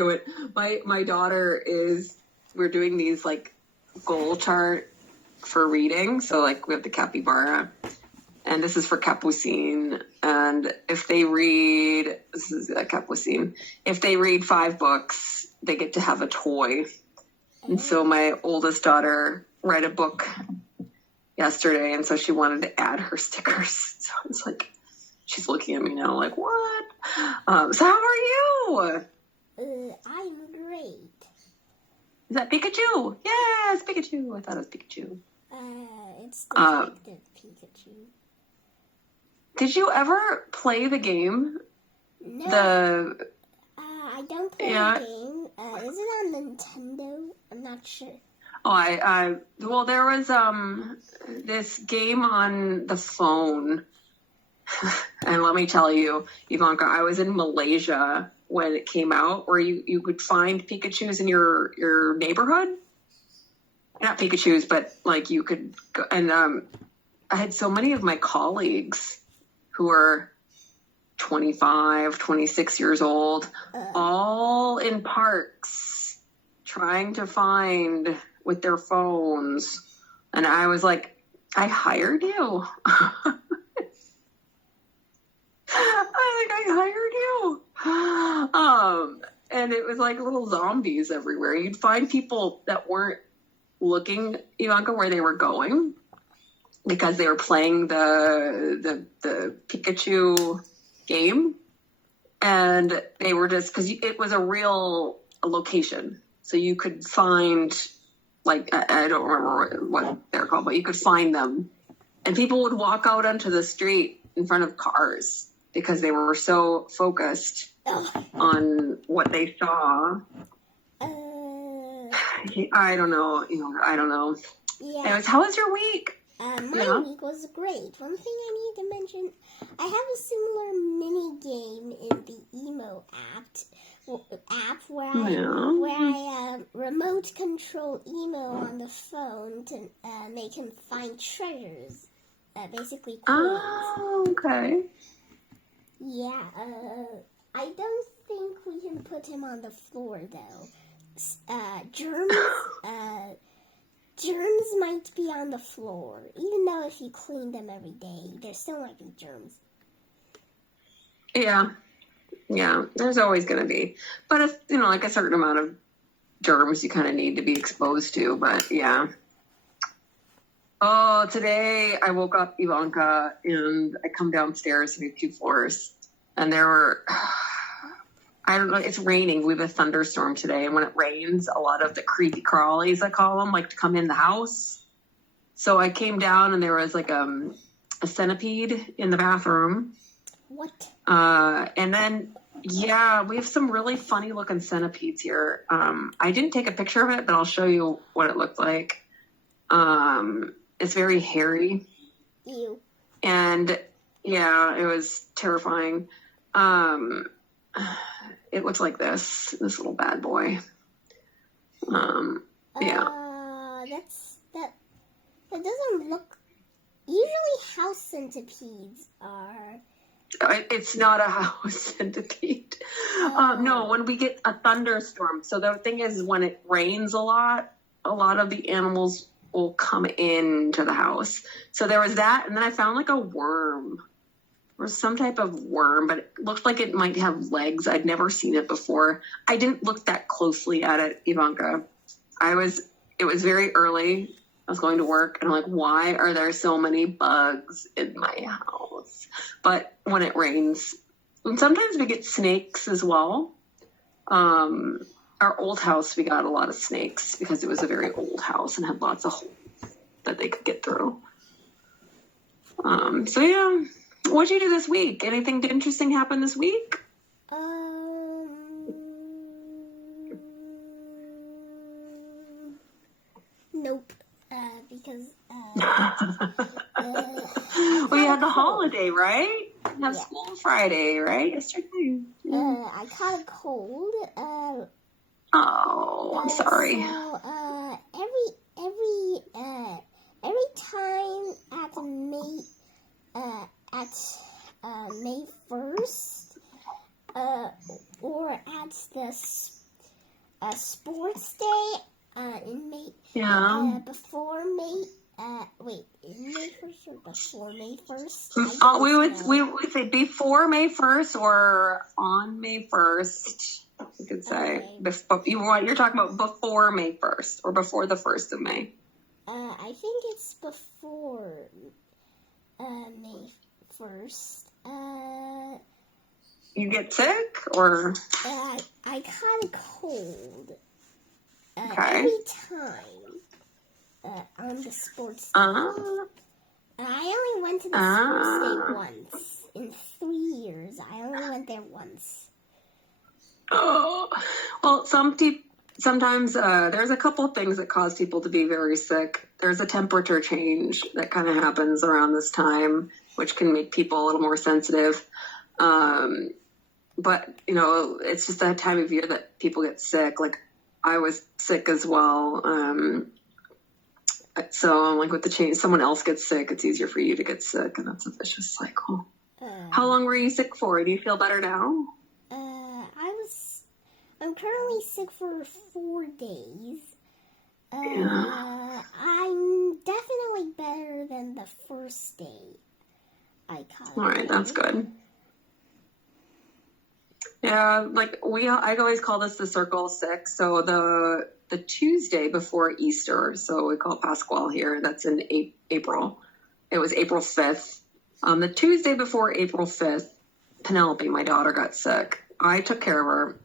I would. My daughter we're doing these like goal chart for reading. So like we have the capybara, and this is for Capucine. And if they read, this is a Capucine. If they read 5 books, they get to have a toy. And so my oldest daughter read a book yesterday, and so she wanted to add her stickers. So it's like, she's looking at me now like, what? So how are you? I'm great. Is that Pikachu? Yes, Pikachu. I thought it was Pikachu. It's Detective Pikachu. Did you ever play the game? No. I don't play the game. Is it on Nintendo? I'm not sure. Oh, well, there was this game on the phone, and let me tell you, Ivanka, I was in Malaysia when it came out, where you could find Pikachus in your neighborhood. Not Pikachus, but like you could go, and I had so many of my colleagues who are 25, 26 years old, all in parks trying to find with their phones. And I was like, I hired you. I hired you. And it was like little zombies everywhere. You'd find people that weren't looking, Ivanka, where they were going because they were playing the Pikachu game. And they were just, because it was a real location. So you could find, like, I don't remember what they're called, but you could find them. And people would walk out onto the street in front of cars because they were so focused on what they saw. I don't know. I don't know. Yeah. Anyways, how was your week? My week was great. One thing I need to mention, I have a similar mini game in the Emo app where I remote control Emo on the phone to make him find treasures, basically coins. Oh, okay. Yeah, I don't think we can put him on the floor though. Germs might be on the floor, even though if you clean them every day, there still might be germs. Yeah, there's always going to be. But if, like a certain amount of germs you kind of need to be exposed to, but yeah. Oh, today I woke up, Ivanka, and I come downstairs, we have 2 floors, and there were, I don't know, it's raining. We have a thunderstorm today, and when it rains, a lot of the creepy crawlies, I call them, like to come in the house. So I came down, and there was like a centipede in the bathroom. What? And then, yeah, we have some really funny looking centipedes here. I didn't take a picture of it, but I'll show you what it looked like. It's very hairy. Ew. And yeah, it was terrifying. It looks like this little bad boy. Yeah. That doesn't look. Usually, house centipedes are. It's not a house centipede. No, when we get a thunderstorm. So the thing is, when it rains a lot of the animals will come into the house. So there was that, and then I found like a worm. Or some type of worm, but it looked like it might have legs. I'd never seen it before. I didn't look that closely at it, Ivanka. It was very early. I was going to work, and I'm like, why are there so many bugs in my house? But when it rains, and sometimes we get snakes as well. Our old house, we got a lot of snakes because it was a very old house and had lots of holes that they could get through. So yeah. What'd you do this week? Anything interesting happen this week? Nope. Because well, you had the holiday, right? You have school Friday, right? Yesterday. I caught a cold. Oh, I'm sorry. So every time at May 1st, or at a sports day in May. Yeah. Before May. Wait, in May 1st or before May 1st? We say before May 1st or on May 1st. You could say you're talking about before May 1st or before the 1st of May. I think it's before May 1st. You get sick or? I caught a cold. Okay. Every time on the sports day. I only went to the sports day once. In 3 years, I only went there once. Oh, well, sometimes there's a couple things that cause people to be very sick. There's a temperature change that kind of happens around this time, which can make people a little more sensitive. But, it's just that time of year that people get sick. Like, I was sick as well. So, like, with the change, someone else gets sick, it's easier for you to get sick, and that's a vicious cycle. How long were you sick for? Do you feel better now? I'm currently sick for 4 days. Yeah. I'm definitely better than the first day I caught it. All right, that's good. Yeah, like I always call this the circle of 6. So the Tuesday before Easter, so we call it Pascual here. That's in April. It was April 5th. The Tuesday before April 5th, Penelope, my daughter, got sick. I took care of her.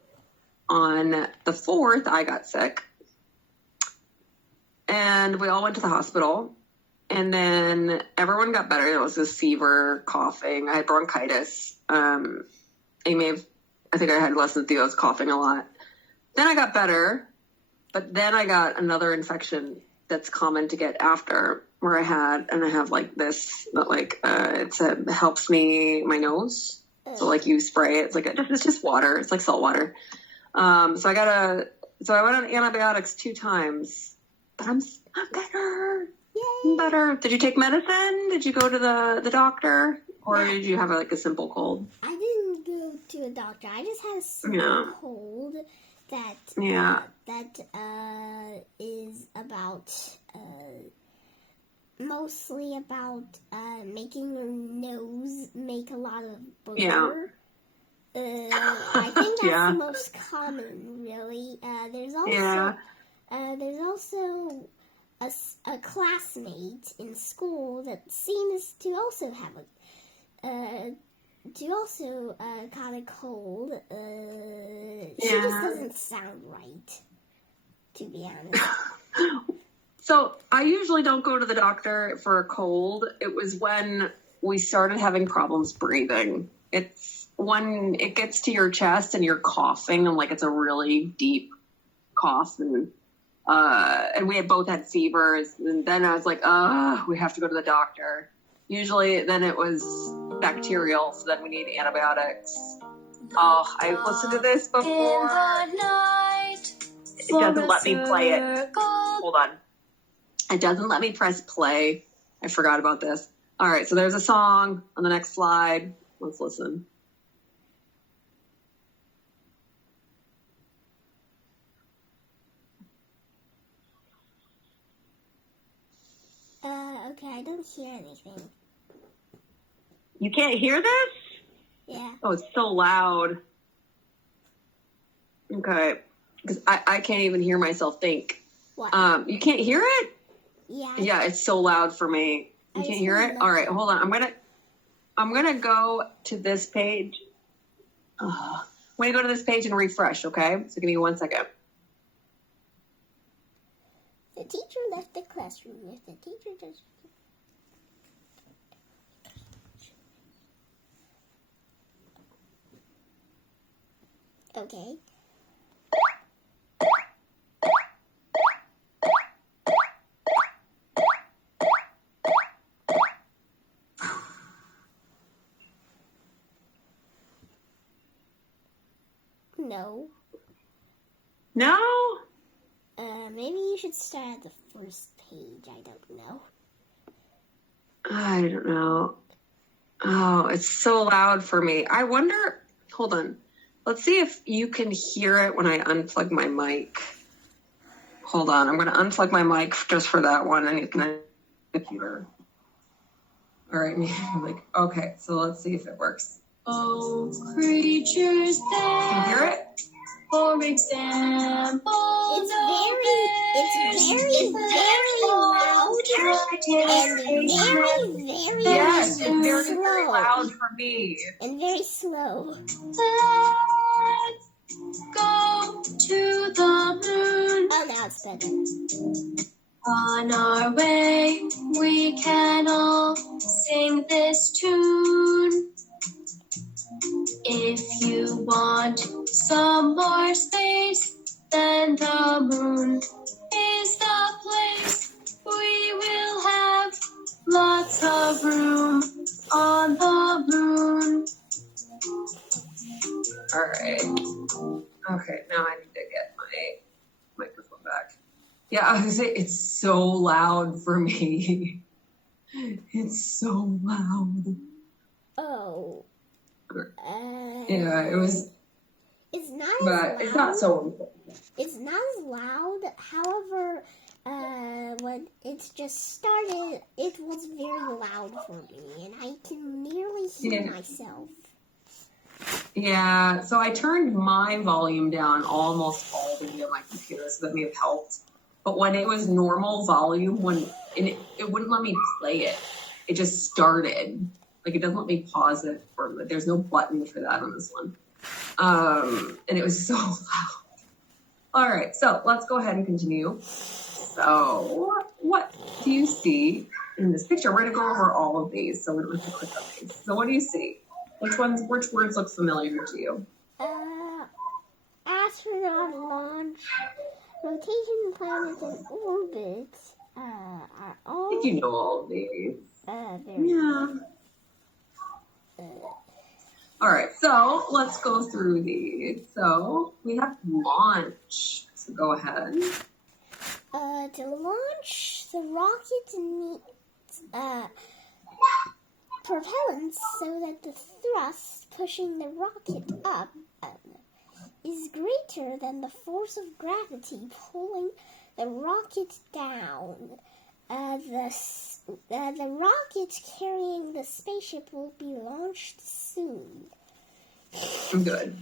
On the 4th, I got sick. And we all went to the hospital. And then everyone got better. It was this fever, coughing. I had bronchitis. I think I had less than Theo. I was coughing a lot. Then I got better. But then I got another infection that's common to get after, where I have like this, that like, it helps me, my nose. So like you spray it. It's just water. It's like salt water. So I went on antibiotics 2 times, but I'm better. Yay. I'm better. Did you take medicine? Did you go to the doctor? Or did you have like a simple cold? I didn't go to a doctor. I just had a simple cold that is about mostly about making your nose make a lot of burr. Yeah. I think that's the most common, really. There's also a classmate in school that seems to also have caught a cold. She just doesn't sound right, to be honest. So I usually don't go to the doctor for a cold. It was when we started having problems breathing. It's when it gets to your chest and you're coughing and like it's a really deep cough, and we had both had fevers, and then I was like, we have to go to the doctor. Usually then it was bacterial, so then we need antibiotics. I listened to this before. It doesn't let me play it. Hold on. It doesn't let me press play. I forgot about this. All right, so there's a song on the next slide. Let's listen. Okay, I don't hear anything. You can't hear this? Yeah. Oh, it's so loud. Okay. Because I can't even hear myself think. What? You can't hear it? Yeah. Yeah, it's so loud for me. You can't hear it? All right, hold on. I'm gonna go to this page. I'm gonna go to this page and refresh, okay? So give me 1 second. The teacher left the classroom. If the teacher does... Okay. No. No? Maybe you should start at the first page. I don't know. I don't know. Oh, it's so loud for me. I wonder, hold on. Let's see if you can hear it when I unplug my mic. Hold on, I'm going to unplug my mic just for that one, and you can hear. All right, like, okay, so let's see if it works. Oh, creatures that. Can you hear it? For example, it's very loud and very yes, it's very, slow. very loud for me. And very slow. Let's go to the moon. Oh, now it's better. On our way, we can all sing this tune. If you want some more space, then the moon is the place. We will have lots of room on the moon. All right. Okay, now I need to get my microphone back. Yeah, I was gonna say, it's so loud for me. It's so loud. Oh. Yeah, it was. It's not But as loud. it's not so important. It's not as loud. However, when it just started, it was very loud for me, and I can nearly hear myself. Yeah, so I turned my volume down almost all the way on my computer, so that may have helped. But when it was normal volume, it wouldn't let me play it. It just started. Like, it doesn't let me pause it, or there's no button for that on this one. And it was so loud. All right, so let's go ahead and continue. So what do you see in this picture? We're going to go over all of these, so we don't have to click on these. So what do you see? Which words look familiar to you? Astronaut launch, rotation, planet, and orbit are all. I think you know all of these. Very Yeah. All right, so let's go through these. So we have launch. So go ahead. To launch, the rocket needs propellants so that the thrust pushing the rocket up is greater than the force of gravity pulling the rocket down. The rocket carrying the spaceship will be launched soon. Good.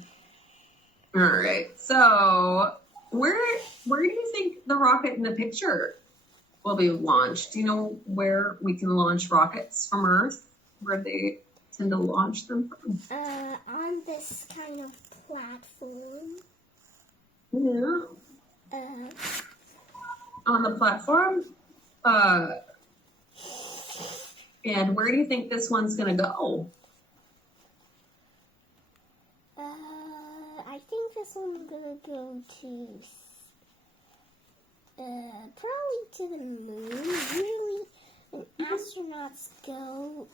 All right. So where do you think the rocket in the picture will be launched? Do you know where we can launch rockets from Earth? Where they tend to launch them from? On this kind of platform. Yeah. On the platform? And where do you think this one's going to go? I think this one's going to go to, probably to the moon. Usually when astronauts go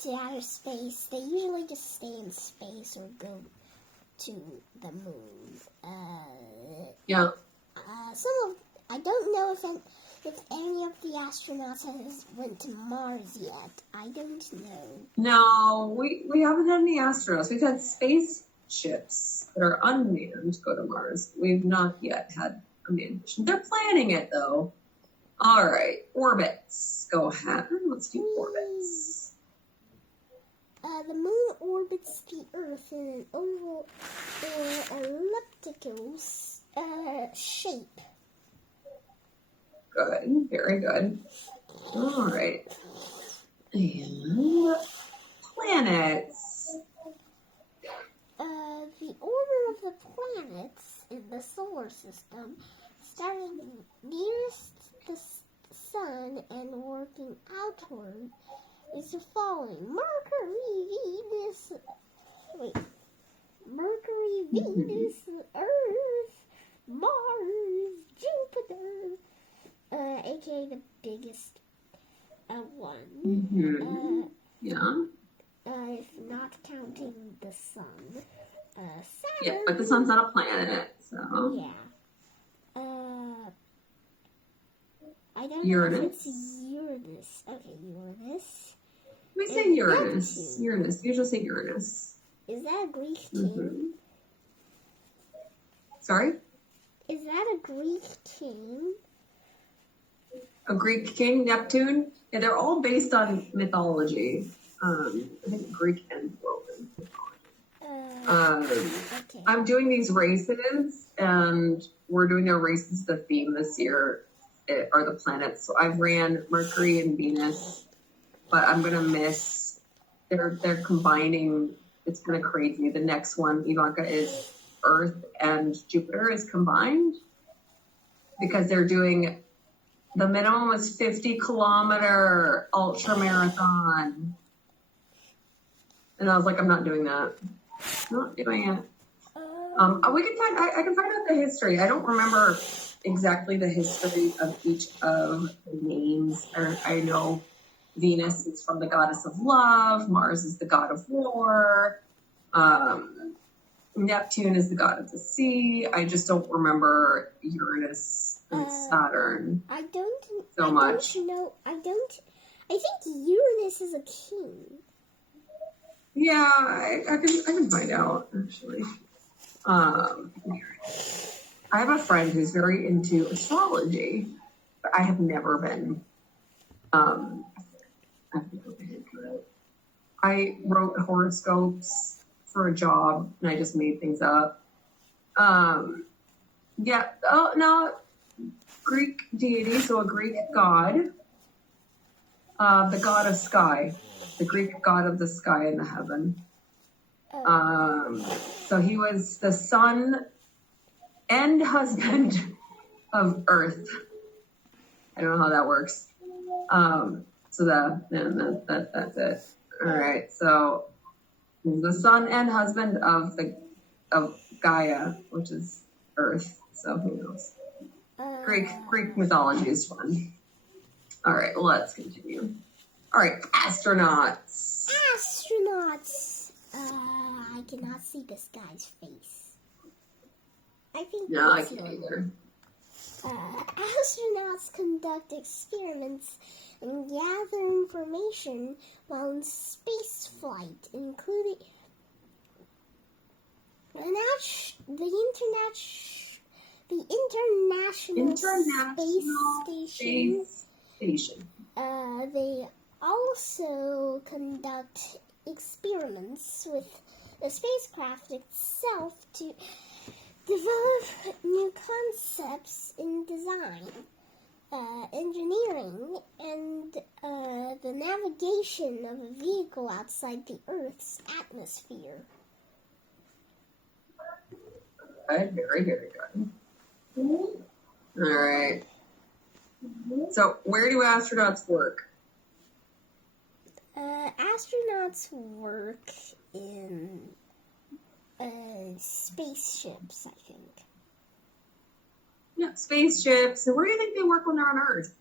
to outer space, they usually just stay in space or go to the moon. Yeah. I don't know if any of the astronauts has went to Mars yet. I don't know. No, we haven't had any astronauts. We've had spaceships that are unmanned go to Mars. We've not yet had a manned mission. They're planning it, though. All right, orbits. Go ahead. Let's do orbits. The moon orbits the Earth in an oval or elliptical shape. Good, very good. All right. And planets. The order of the planets in the solar system, starting nearest the sun and working outward, is the following: Mercury, Venus, Earth, Mars, Jupiter. aka the biggest one. Mm-hmm. Yeah. If not counting the sun. Saturn. Yeah, but the sun's not a planet, so. Yeah. I don't Uranus. know if it's Uranus. Okay, Uranus. We say Uranus. Uranus. Usually say Uranus. Is that a Greek Mm-hmm. king? Sorry? Is that a Greek king? A Greek king, Neptune? Yeah, they're all based on mythology. I think Greek and Roman mythology. Okay. I'm doing these races, and we're doing their races. The theme this year are the planets. So I've ran Mercury and Venus, but I'm gonna miss. They're combining. It's kind of crazy. The next one, Ivanka, is Earth and Jupiter is combined because they're doing. The minimum was 50-kilometer ultra marathon, and I was like, I'm not doing that. Not doing it. We can find. I can find out the history. I don't remember exactly the history of each of the names. I know Venus is from the goddess of love. Mars is the god of war. Neptune is the god of the sea. I just don't remember Uranus and Saturn. I don't know. I think Uranus is a king. Yeah, I can find out actually. I have a friend who's very into astrology, but I have never been. I've never been into it. I wrote horoscopes for a job, and I just made things up. Yeah. Oh no, Greek deity, so a Greek god, the god of sky, the Greek god of the sky and the heaven. So he was the son and husband of Earth. I don't know how that works. So that's it. All right. So he's the son and husband of Gaia, which is Earth. So who knows? Greek mythology is fun. All right. Well, let's continue. All right. Astronauts. I cannot see this guy's face. I think No, I can't either. Astronauts conduct experiments and gather information while in space flight, including the International Space Station. They also conduct experiments with the spacecraft itself to develop new concepts in design, engineering, and the navigation of a vehicle outside the Earth's atmosphere. Good, very, very good. All right. So, where do astronauts work? Astronauts work in spaceships, I think. Yeah, spaceships. So, where do you think they work when they're on Earth?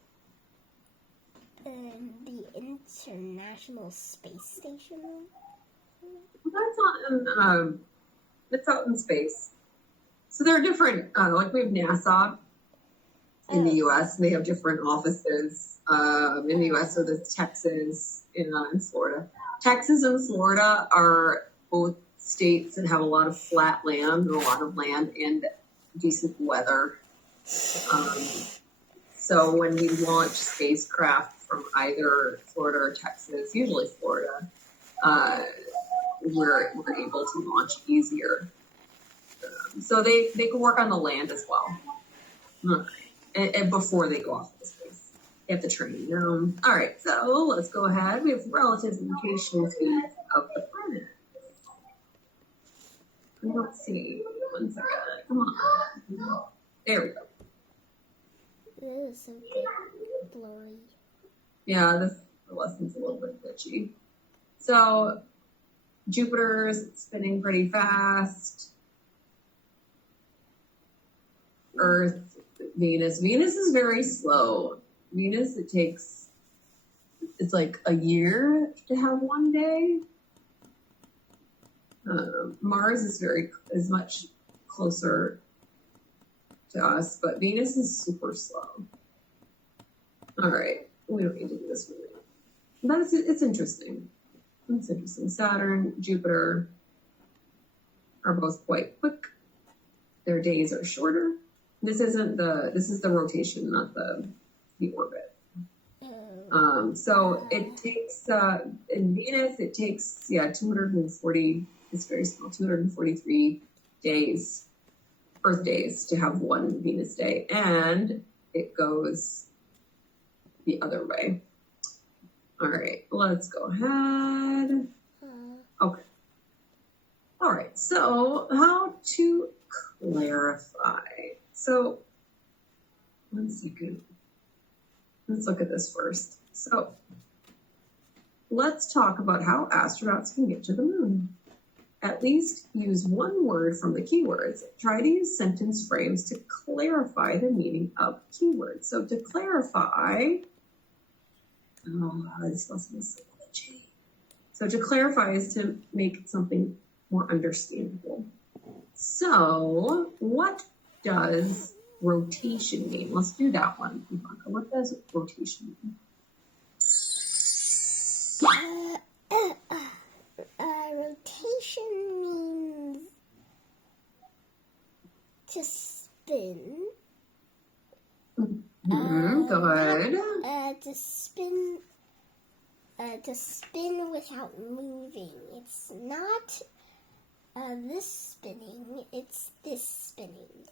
The International Space Station. That's out in space. So there are different, like we have NASA in the U.S. and they have different offices in the U.S. So there's Texas in Florida. Texas and Florida are both states that have a lot of flat land and a lot of land and decent weather. So when we launch spacecraft from either Florida or Texas, usually Florida, we're able to launch easier. So they can work on the land as well. And before they go off into space. They have to train. All right, so let's go ahead. We have relative rotation speeds of the planet. Let's see. 1 second. Come on. There we go. This is so blurry. Yeah, this lesson's a little bit glitchy. So Jupiter's spinning pretty fast. Earth, Venus. Venus is very slow. Venus, it's like a year to have one day. Mars is much closer to us, but Venus is super slow. All right, we don't need to do this really. But it's interesting. It's interesting. Saturn, Jupiter are both quite quick. their days are shorter. This is the rotation, not the orbit. So it takes, in Venus, it takes, 240, it's very small, 243 days, Earth days to have one Venus day. And it goes the other way. All right, let's go ahead. Okay. All right, so how to clarify. So, 1 second. Let's look at this first. So, let's talk about how astronauts can get to the moon. At least use one word from the keywords. Try to use sentence frames to clarify the meaning of keywords. So to clarify, this must be so glitchy. So to clarify is to make something more understandable. So what does rotation mean? Let's do that one. What does rotation mean? Rotation means to spin. Good. To spin without moving. It's not this spinning, it's this spinning.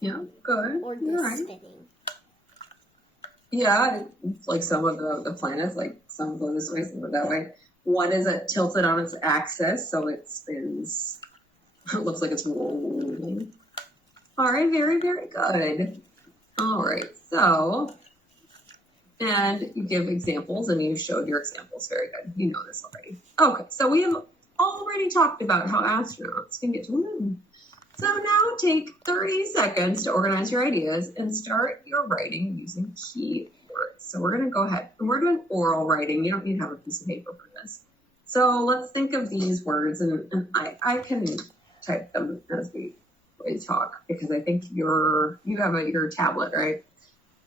Yeah, good. Or this spinning. Yeah, it's like some of the planets, like some go this way, some go that way. One is tilted on its axis, so it spins. It looks like it's rolling. All right, very, very good. All right, so, and you give examples, and you showed your examples. Very good. You know this already. Okay, so we have already talked about how astronauts can get to the moon. So now take 30 seconds to organize your ideas and start your writing using keywords. So we're going to go ahead, and we're doing oral writing. You don't need to have a piece of paper for this. So let's think of these words, and I can type them as we talk, because I think you have your tablet, right?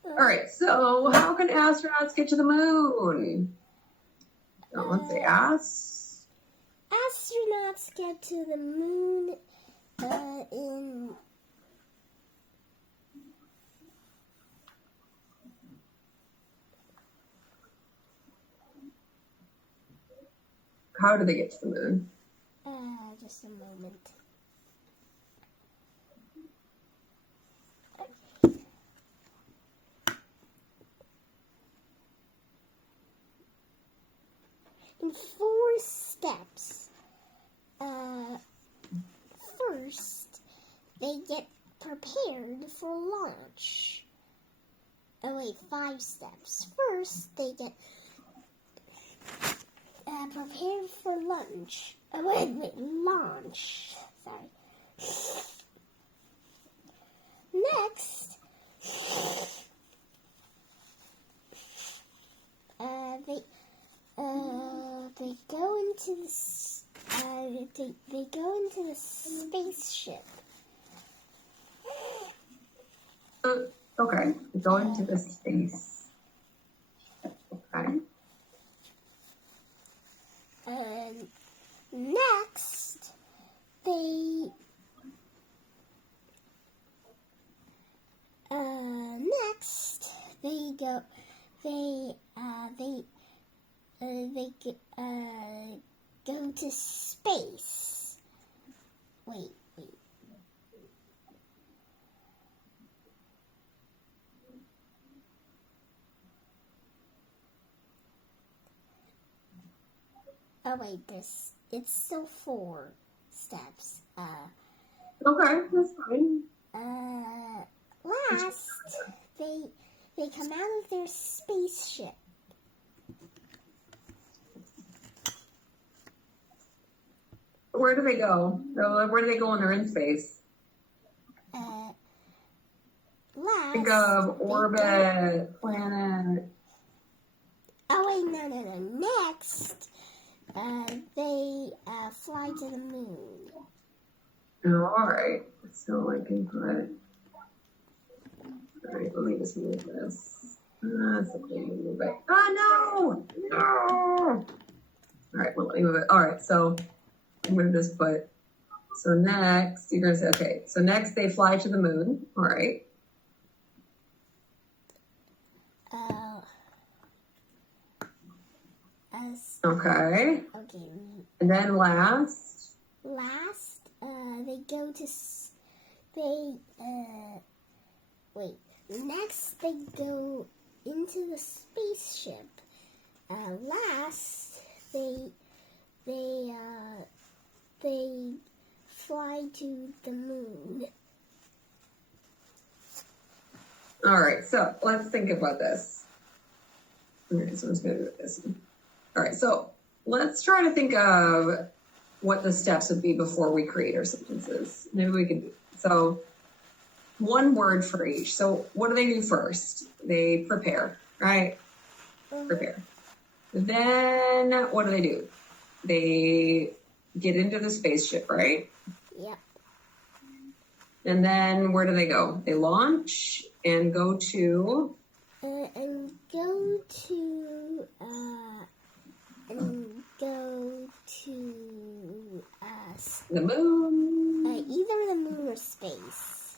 All right, so how can astronauts get to the moon? So let's say astronauts get to the moon in how do they get to the moon? Just a moment. In 4 steps. First, they get prepared for launch. 5 steps. First, they get prepared for lunch. Launch. Sorry. Next, they go into the spaceship. Okay, go into the space. Okay. Next, they go to space. Wait. Oh wait, it's still 4 steps. Okay, that's fine. Last, they come out of their spaceship. Where do they go? Where do they go when they're in space? Last. Think of orbit, planet. Oh wait, no. Next, they fly to the moon. Oh, all right. So I can put. All right, let me just move this. That's okay. Move it. Oh no! All right, well let me move it. All right, so I'm gonna just put So next, you're going to say, okay, so next they fly to the moon. All right. Okay. Okay. And then last. They go to, wait. Next, they go into the spaceship. Last, they fly to the moon. All right, so let's think about this. Okay, so I'm just going to do this. All right, so let's try to think of what the steps would be before we create our sentences. Maybe we could, so one word for each. So what do they do first? They prepare, right? Prepare. Then what do? They get into the spaceship, right? Yep. And then where do they go? They launch and go to? The moon. Either the moon or space.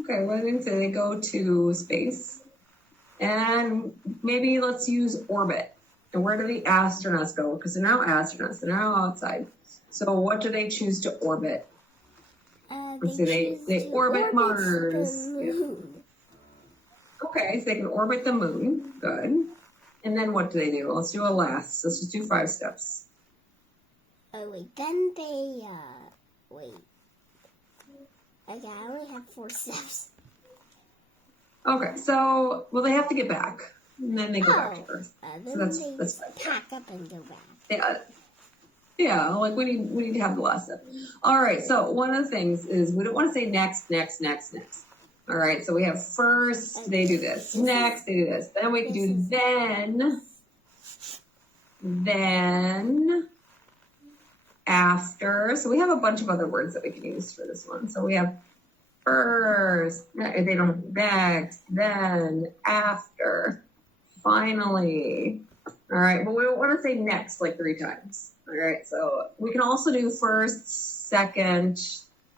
Okay, well, I didn't say they go to space. And maybe let's use orbit. And where do the astronauts go? Because they're now astronauts. They're now outside. So what do they choose to orbit? Let's see, they orbit Mars. The moon. Yeah. Okay, so they can orbit the moon. Good. And then what do they do? Let's do a last. Let's just do 5 steps. Oh, wait. Then they, wait. Okay, I only have 4 steps. Okay, so, well, they have to get back. And then they go back to Earth. Then that's fine. pack up and go back. Yeah, like we need to have the last step. All right, so one of the things is we don't want to say next. All right, so we have first, they do this. Next, they do this. Then we can do then, after. So we have a bunch of other words that we can use for this one. So we have first, they don't have next, then, after, finally. All right, but we don't want to say next like 3 times. All right, so we can also do first, second,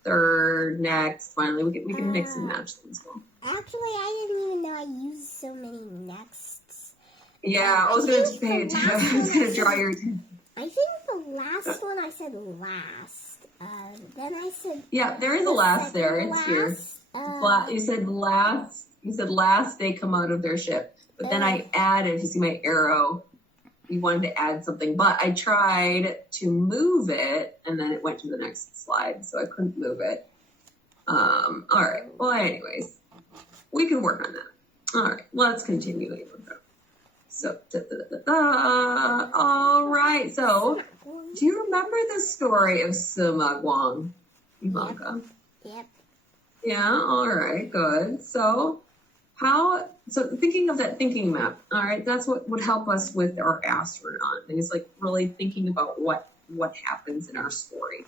third, next, finally. We can mix and match them as well. Actually, I didn't even know I used so many nexts. Yeah, I was going to draw your attention. I think the last one I said last. Then I said. Yeah, there is a last there. It's here. You said last. You said last they come out of their ship, but then I added. If you see my arrow, you wanted to add something, but I tried to move it, and then it went to the next slide, so I couldn't move it. All right. Well, anyways, we can work on that. All right. Let's continue. So, all right. So, do you remember the story of Sima Guang, Ivanka? Yep. Yeah. All right. Good. So thinking of that thinking map. All right. That's what would help us with our astronaut. And it's like really thinking about what happens in our story.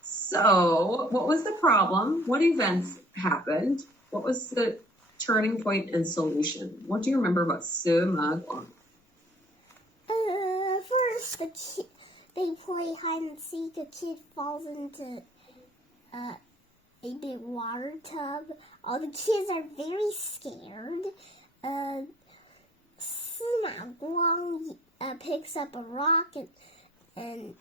So, what was the problem? What events happened? What was the turning point and solution? What do you remember about Sima Guang? First, they play hide and seek. A kid falls into a big water tub. All the kids are very scared. Sima Guang picks up a rock and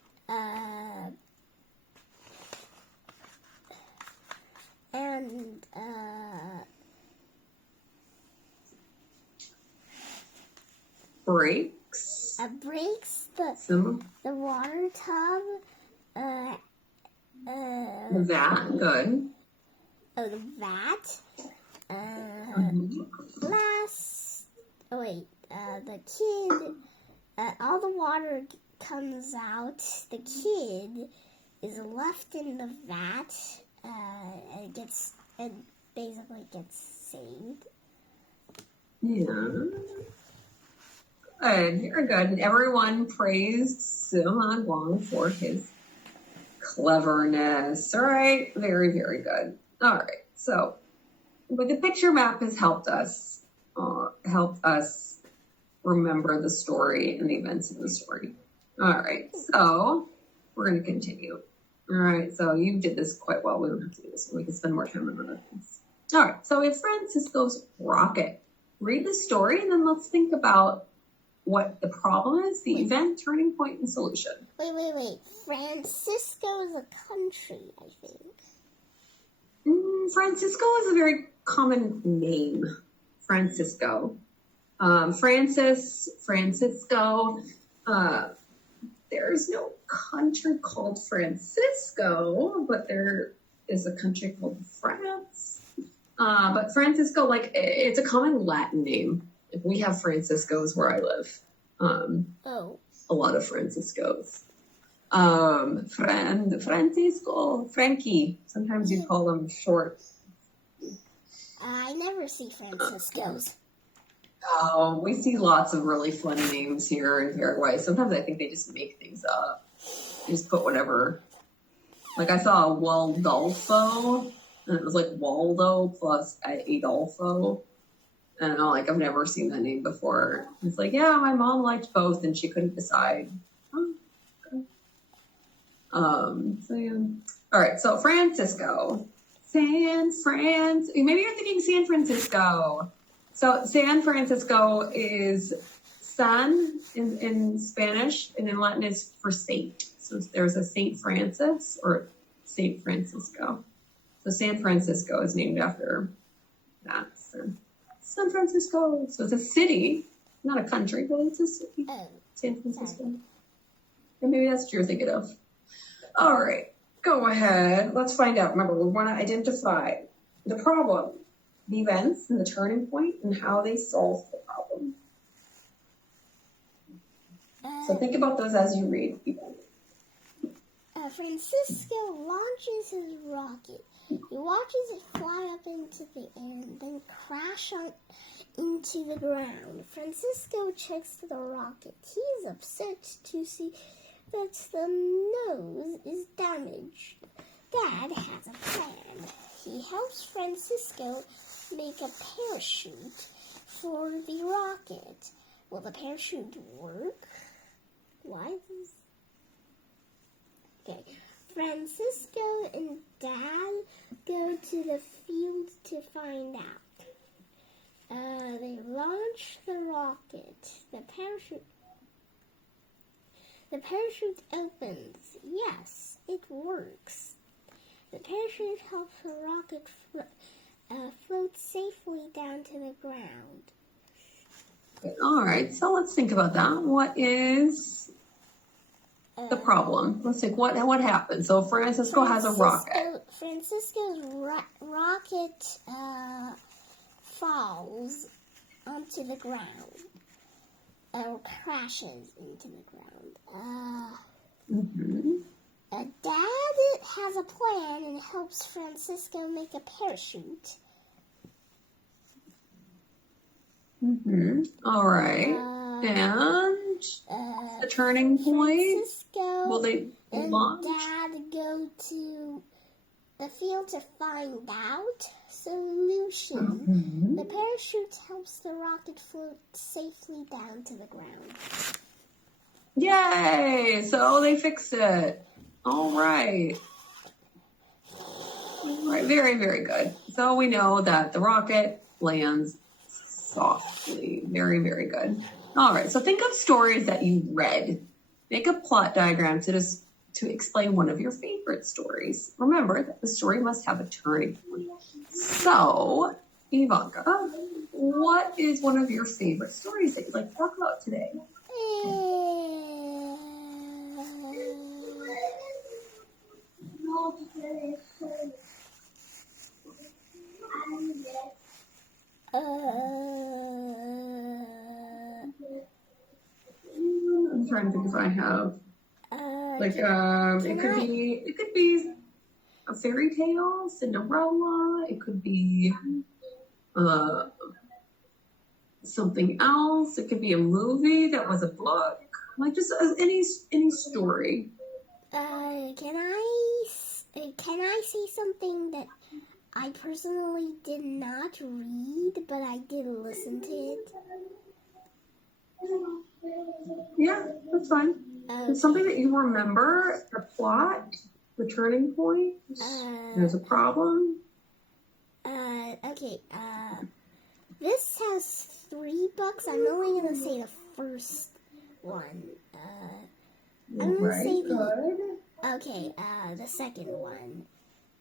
breaks the water tub. That good. Oh, the vat. The kid. All the water comes out. The kid is left in the vat. And basically gets saved. Yeah. Good. You're good. And everyone praised Sima Guang for his cleverness. All right. Very, very good. All right. So, but the picture map has helped us remember the story and the events of the story. All right. So, we're going to continue. All right, so you did this quite well. We don't have to do this one. We can spend more time on other things. All right, so it's Francisco's rocket. Read the story and then let's think about what the problem is, the event, turning point, and solution. Wait. Francisco is a country, I think. Francisco is a very common name. Francisco. Francisco. There's no country called Francisco, but there is a country called France. But Francisco, it's a common Latin name. We have Franciscos where I live. A lot of Franciscos. Francisco, Frankie. Sometimes you call them short. I never see Franciscos. Oh, we see lots of really funny names here in Paraguay. Sometimes I think they just make things up. They just put whatever. Like I saw a Waldolfo, and it was like Waldo plus Adolfo. And I've never seen that name before. It's like, yeah, my mom liked both, and she couldn't decide. Oh, okay. So yeah. All right. So Francisco, maybe you're thinking San Francisco. So San Francisco is San in Spanish, and in Latin is for saint. So there's a Saint Francis or Saint Francisco. So San Francisco is named after that. So San Francisco. So it's a city, not a country, but it's a city. San Francisco. And maybe that's what you're thinking of. All right, go ahead. Let's find out. Remember, we want to identify the problem, the events, and the turning point, and how they solve the problem. So think about those as you read. Francisco launches his rocket. He watches it fly up into the air and then crash into the ground. Francisco checks the rocket. He is upset to see that the nose is damaged. Dad has a plan. He helps Francisco make a parachute for the rocket. Will the parachute work? Why does... Okay. Francisco and Dad go to the field to find out. They launch the rocket. The parachute opens. Yes, it works. The parachute helps the rocket float safely down to the ground. All right, so let's think about that. What is the problem? Let's think, what happened? So Francisco has a rocket. Francisco's rocket falls onto the ground. Or crashes into the ground. Dad has a plan and helps Francisco make a parachute. All right. And the turning point? Francisco Will they launch? And Dad go to the field to find out. Solution. The parachute helps the rocket float safely down to the ground. Yay! So they fix it. All right. Very, very good. So we know that the rocket lands softly. Very, very good. All right. So think of stories that you read. Make a plot diagram to explain one of your favorite stories. Remember that the story must have a turning point. So, Ivanka, what is one of your favorite stories that you'd like to talk about today? I'm trying to think if I have it could be a fairy tale, Cinderella. It could be something else. It could be a movie that was a book. Just any story. Can I say something that I personally did not read, but I did listen to it? Yeah, that's fine. It's something that you remember, the plot. The turning point? There's a problem? Okay, this has 3 books. I'm only gonna say the first one. I'm gonna say the second one.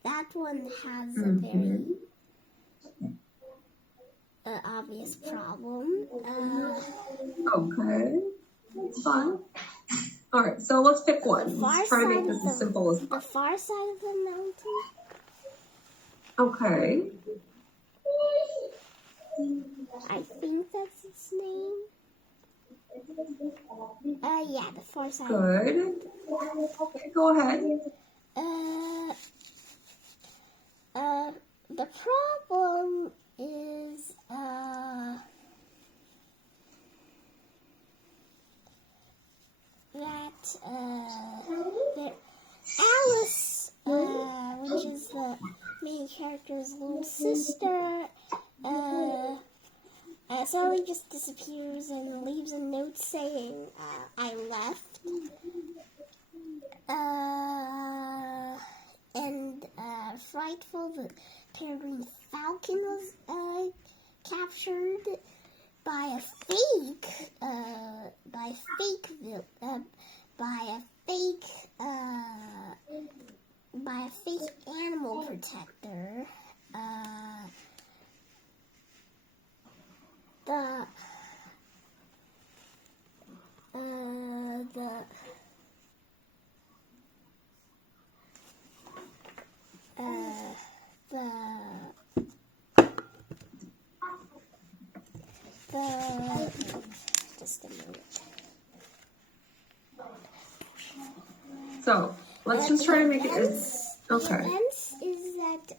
That one has a very obvious problem. Okay, that's fine. All right, so let's pick one. Let's try to make this as simple as possible. The far side of the mountain. Okay. I think that's its name. Yeah, the far side. Good. Okay, go ahead. The problem is, that Alice, which is the main character's little sister, suddenly just disappears and leaves a note saying, I left. And Frightful, the peregrine falcon, was captured by a fake animal protector. Just a minute. So let's just try to make it as okay. The events is that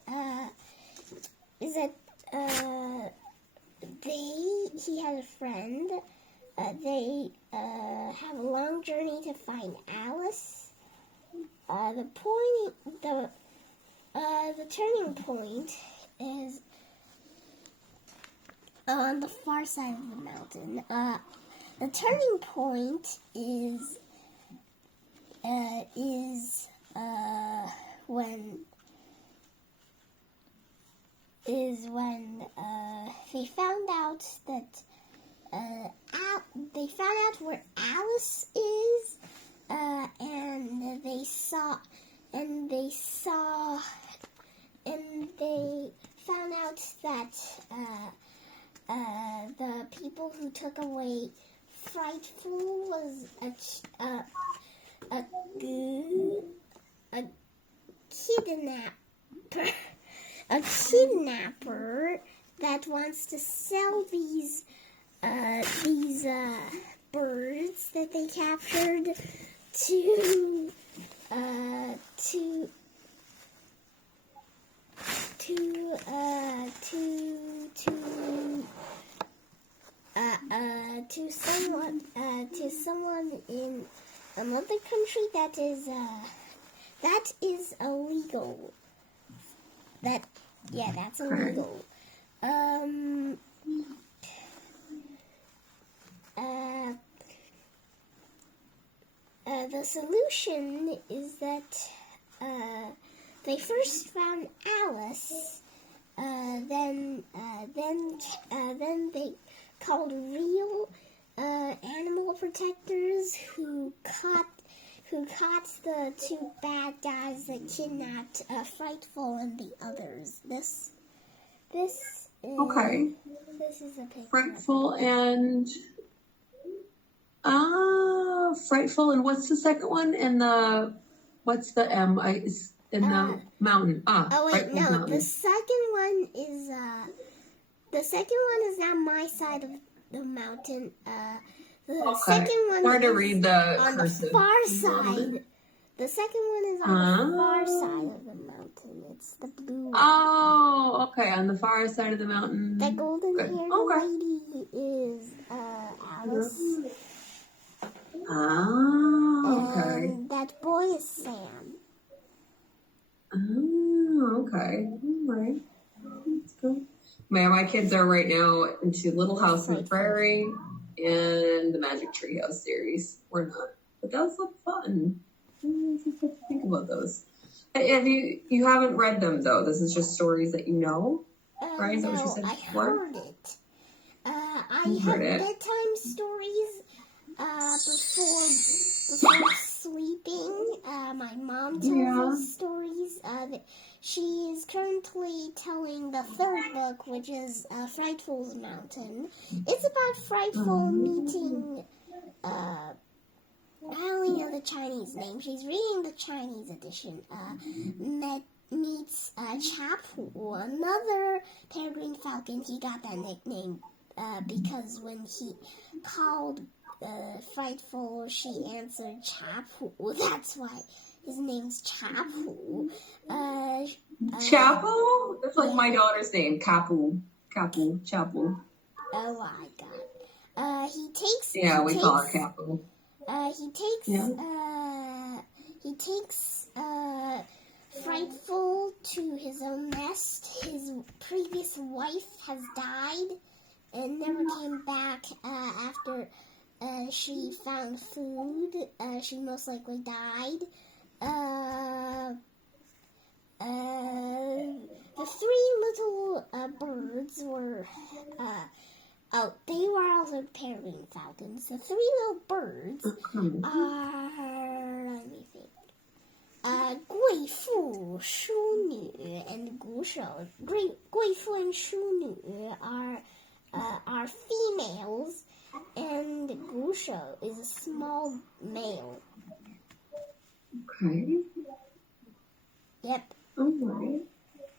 he had a friend. They have a long journey to find Alice. The turning point is on the far side of the mountain. The turning point is when they found out that they found out where Alice is, and they found out that the people who took away Frightful was a kidnapper that wants to sell these birds that they captured to someone in another country that is illegal. That's illegal. The solution is that they first found Alice, then they called real animal protectors who caught the 2 bad guys that kidnapped Frightful and the others. This is okay. This is a picture. Frightful and Frightful, and what's the second one? And what's the M? In the mountain. Oh wait, Frightful no. Mountain. The second one is on my side of the mountain. The second one Hard to is read the on cursive. the far side. The second one is on the far side of the mountain. It's the blue one. Oh, okay. On the far side of the mountain. The golden-haired Okay. lady is Alice. Okay. And that boy is Sam. Okay. All right. Let's go. Man, my kids are right now into Little House on the Prairie and the Magic Treehouse series. We're not. But those look fun. I think about those. Have you haven't read them though? This is just stories that you know, right? Is that what you No, said I before? heard it. I You have heard it. bedtime stories before sleeping. My mom tells these stories. She is currently telling the third book, which is Frightful's Mountain. It's about Frightful meeting. I only know the Chinese name. She's reading the Chinese edition. Meets Chapu, another peregrine falcon. He got that nickname because when he called Frightful, she answered Chapu. That's why his name's Chapu. Chapu? That's like my daughter's name. Chapu. Chapu. Oh my god. He takes. Yeah, we call her Chapu. He takes Frightful to his own nest. His previous wife has died and never came back after she found food. She most likely died. The three little birds were they were also peregrine falcons. The three little birds are, let me think, 贵妇、淑女 and 鼓手. 贵妇 and 淑女 are females, and 鼓手 is a small male. Okay. Yep. All right.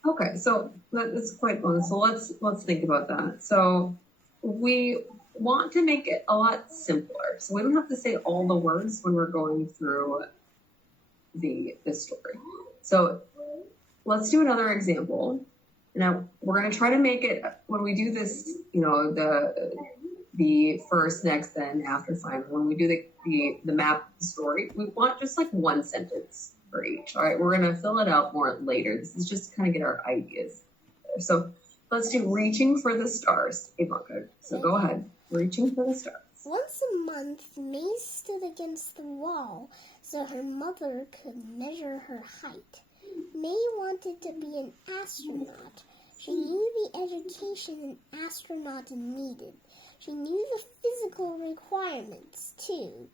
Okay, so that's quite fun. So let's think about that. So we want to make it a lot simpler, so we don't have to say all the words when we're going through this story. So let's do another example. Now we're going to try to make it, when we do this, the first, next, then, after, final. When we do the map of the story, we want just like one sentence for each. All right, we're going to fill it out more later. This is just to kind of get our ideas there. So let's do reaching for the stars, Ivanka. So go ahead, reaching for the stars. Once a month, May stood against the wall so her mother could measure her height. May wanted to be an astronaut. She knew the education an astronaut needed. She knew the physical requirements, too.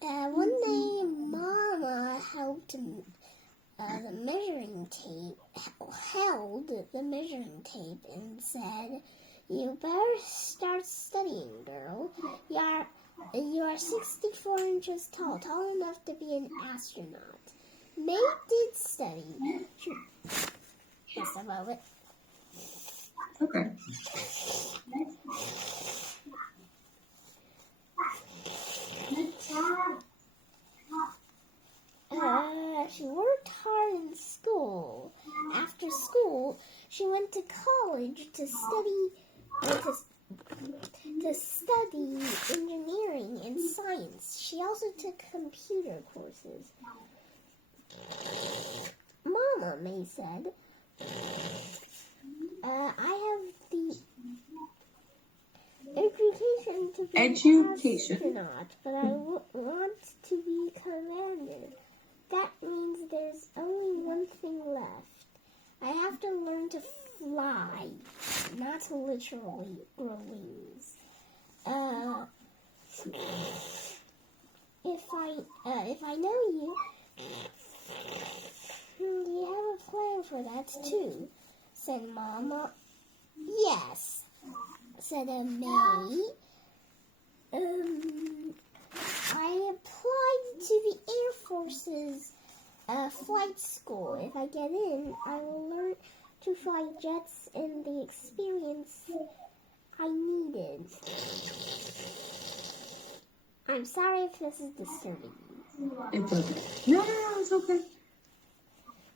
One day, Mama held the measuring tape and said, "You better start studying, girl. You are 64 inches tall enough to be an astronaut." May did study. Just a moment. Okay. She worked hard in school. After school, she went to college to study engineering and science. She also took computer courses. Mama, May said, I have the education to be an astronaut, but I want to be commander. That means there's only one thing left. I have to learn to fly, not to literally grow wings. If I know you, do you have a plan for that too? Said Mama. Yes, said May. I applied to the Air Force's flight school. If I get in, I will learn to fly jets and the experience I needed. I'm sorry if this is disturbing you. It's okay. No, it's okay.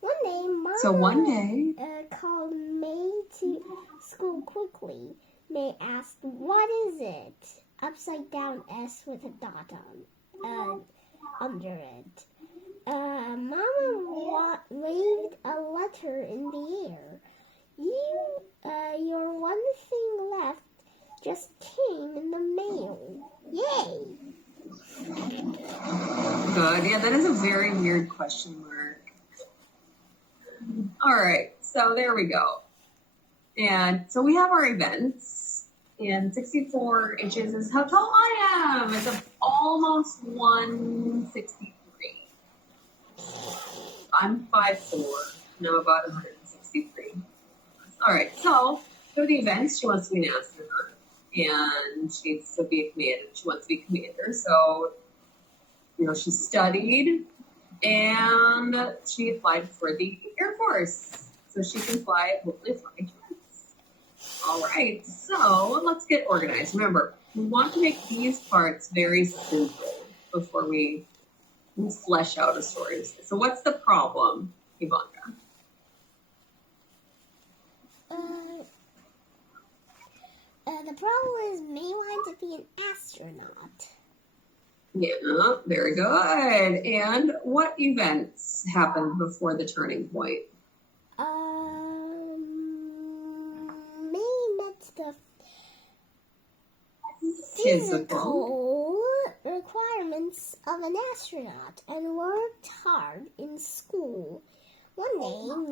One day, Mama called May to school quickly. May asked, "What is it?" Upside down S with a dot on under it. Mama waved a letter in the air. Your one thing left just came in the mail. Yay! Good. Yeah, that is a very weird question mark. All right, so there we go. And so we have our events, and 64 inches is how tall I am. It's almost 163. I'm 5'4", and I'm about 163. All right, so for the events, she wants to be an astronaut, and she needs to be a commander. She wants to be a commander, so she studied, and she applied for the Air Force, so she can hopefully fly jets. All right, so let's get organized. Remember, we want to make these parts very simple before we flesh out a story. So what's the problem, Ivanka? The problem is May wanted to be an astronaut. Yeah, very good. And what events happened before the turning point? May met the physical requirements of an astronaut and worked hard in school. One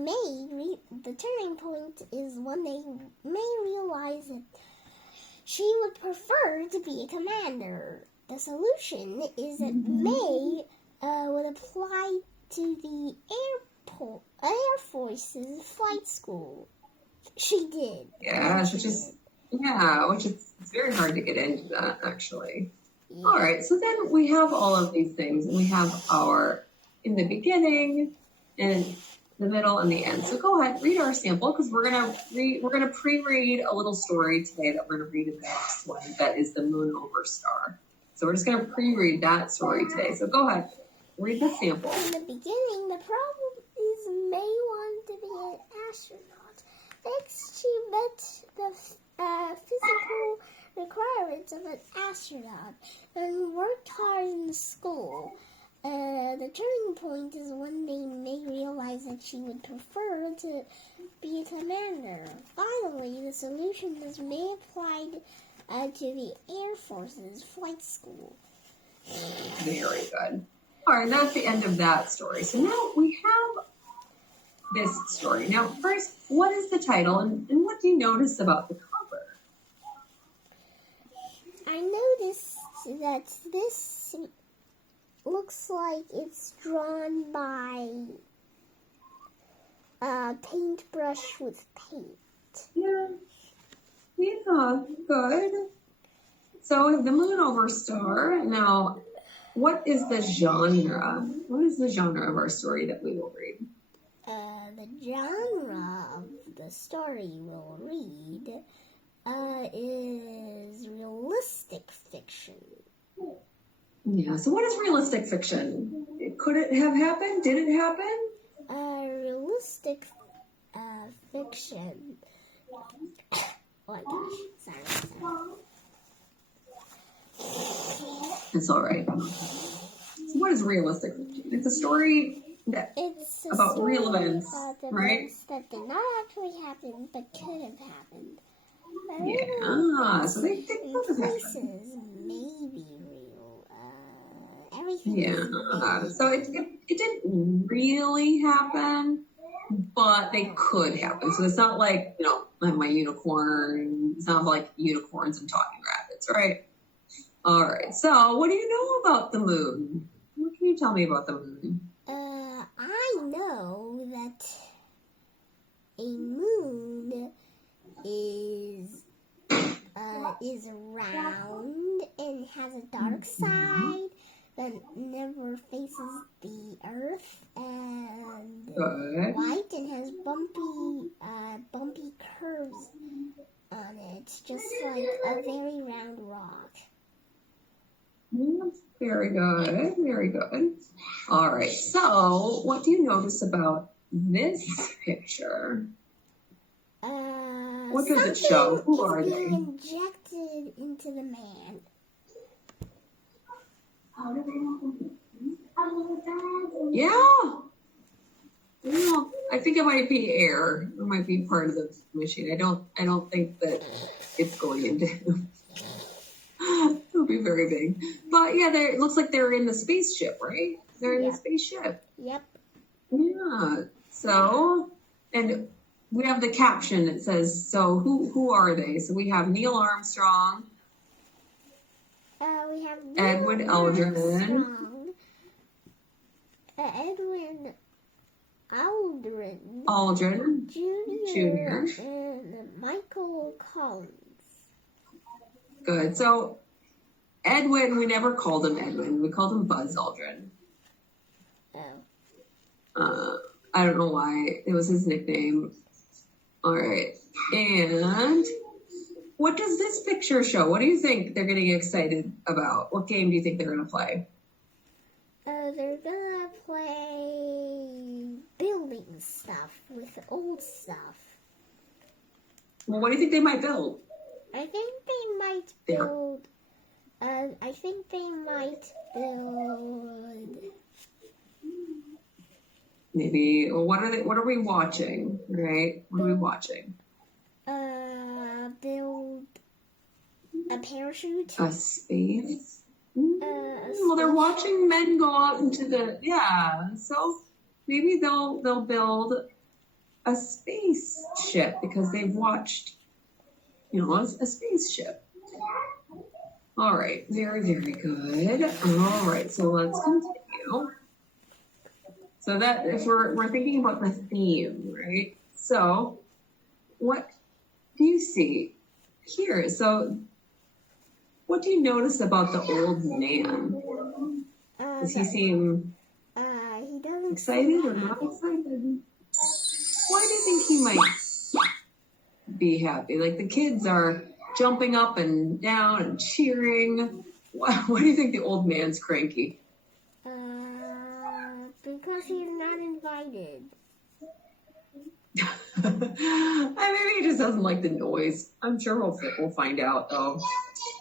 day, the turning point is one day May realized that she would prefer to be a commander. The solution is that May would apply to the Air Force's flight school. She did. Yeah, which is it's very hard to get into that, actually. Yeah. All right, so then we have all of these things, and we have our in the beginning, and the middle, and the end. So go ahead, read our sample, because we're gonna pre-read a little story today that we're gonna read in the next one. That is the Moon Over Star. So we're just gonna pre-read that story today. So go ahead, read the sample. In the beginning, the problem is May wanted to be an astronaut. Next, she met the physical requirements of an astronaut and worked hard in school. The turning point is one day May realized that she would prefer to be a commander. Finally, the solution was May applied to the Air Force's flight school. Very good. All right, that's the end of that story. So now we have this story. Now, first, what is the title, and what do you notice about the cover? I noticed that this looks like it's drawn by a paintbrush with paint. Yeah, good. So the Moon Over Star. Now, what is the genre? What is the genre of our story that we will read? The genre of the story we'll read is realistic fiction. Yeah, so what is realistic fiction? Could it have happened? Did it happen? Realistic fiction. Oh gosh, sorry. It's all right. So what is realistic fiction? It's a story about real events, right? Events that did not actually happen, but could have happened. Yeah, so they could have happened. Maybe real. Everything. Yeah, so it didn't really happen, but they could happen. So it's not like, like my unicorn. It's not like unicorns and talking rabbits, right? All right. So what do you know about the moon? What can you tell me about the moon? I know that a moon is round and has a dark side that never faces the earth, and white and has bumpy curves on it, just like a very round rock. Very good, very good. All right, so what do you notice about this picture? What does it show? Who are they? Injected into the man. Yeah. I think it might be air. It might be part of the machine. I don't think that it's going into. It'll be very big. But yeah, it looks like they're in the spaceship, right? They're in the spaceship. Yep. Yeah. So, and we have the caption that says, so who are they? So we have Neil Armstrong. We have Edwin Aldrin. Edwin Aldrin. Jr. And Michael Collins. Good. So Edwin, we never called him Edwin. We called him Buzz Aldrin. Oh. I don't know why. It was his nickname. All right. And what does this picture show? What do you think they're getting excited about? What game do you think they're going to play? They're going to play building stuff with old stuff. Well, what do you think they might build? I think they might build... Maybe, well, what are we watching, right? What are we watching? Build a parachute. A space? Well, they're watching men go out into so maybe they'll build a spaceship because they've watched, a spaceship. All right, very, very good. All right, so let's continue. So that if we're thinking about the theme, right? So what do you see here? So what do you notice about the old man? Does he seem he doesn't excited or not excited? Why do you think he might be happy? Like the kids are jumping up and down and cheering. Why do you think the old man's cranky? Because he's not invited. Maybe he just doesn't like the noise. I'm sure we'll find out though.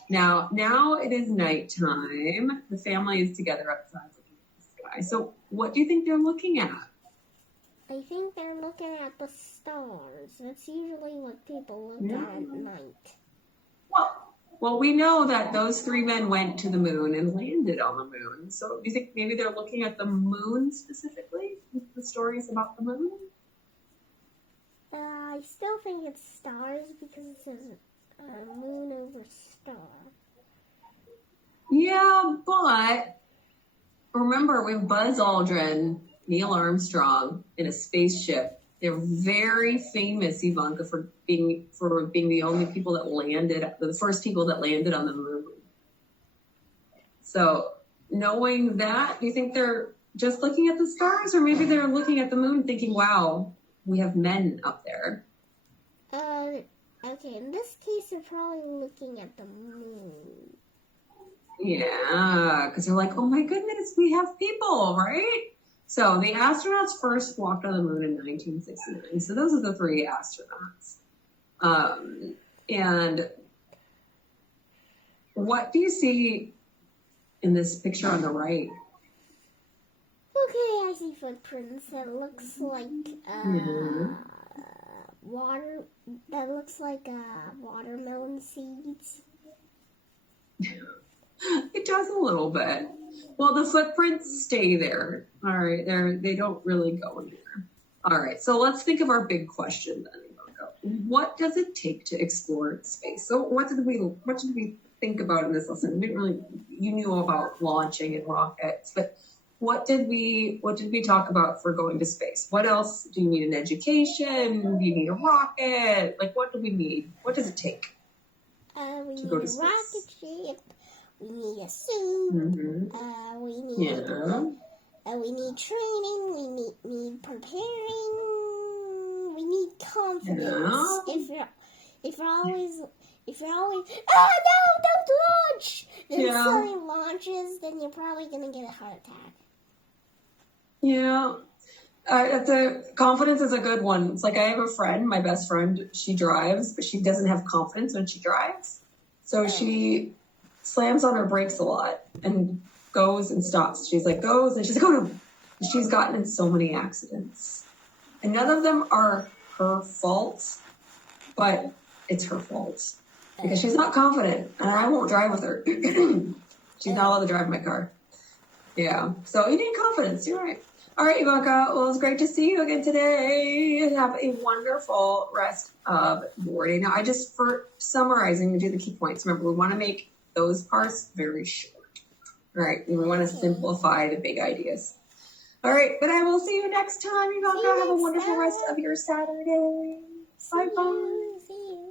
Now it is nighttime. The family is together outside looking at the sky. So what do you think they're looking at? I think they're looking at the stars. That's usually what people look at night. Well, we know that those three men went to the moon and landed on the moon. So do you think maybe they're looking at the moon specifically? The stories about the moon? I still think it's stars because it says moon over star. Yeah, but remember with Buzz Aldrin, Neil Armstrong in a spaceship, they're very famous, Ivanka, for being the only people that landed, the first people that landed on the moon. So knowing that, do you think they're just looking at the stars, or maybe they're looking at the moon thinking, wow, we have men up there? Okay, in this case, they're probably looking at the moon. Yeah, because they're like, oh my goodness, we have people, right? So the astronauts first walked on the moon in 1969. So those are the three astronauts. And what do you see in this picture on the right? Okay, I see footprints that looks like water. That looks like watermelon seeds. It does a little bit. Well, the footprints stay there. All right, they don't really go anywhere. All right, so let's think of our big question then. What does it take to explore space? So what did we think about in this lesson? You knew about launching and rockets, but what did we talk about for going to space? What else do you need? An education? Do you need a rocket? Like, what do we need? What does it take to go to a space? Rocket ship. We need a suit. Mm-hmm. We need training. We need preparing. We need confidence. Yeah. If you're always, oh no, don't launch. Then something launches, then you're probably gonna get a heart attack. Yeah. Confidence is a good one. It's like I have a friend, my best friend, she drives, but she doesn't have confidence when she drives. So she slams on her brakes a lot and goes and stops. She's like, goes, and she's like, oh no. She's gotten in so many accidents. And none of them are her fault, but it's her fault. Because she's not confident, and I won't drive with her. She's not allowed to drive my car. Yeah. So you need confidence, you're right. All right, Ivanka. Well, it was great to see you again today. Have a wonderful rest of your day. Now, for summarizing, we do the key points. Remember, we want to make those parts very short. All right, we want to simplify the big ideas. All right, but I will see you next time, Ivanka. Have a wonderful rest of your Saturday. Bye-bye. See you.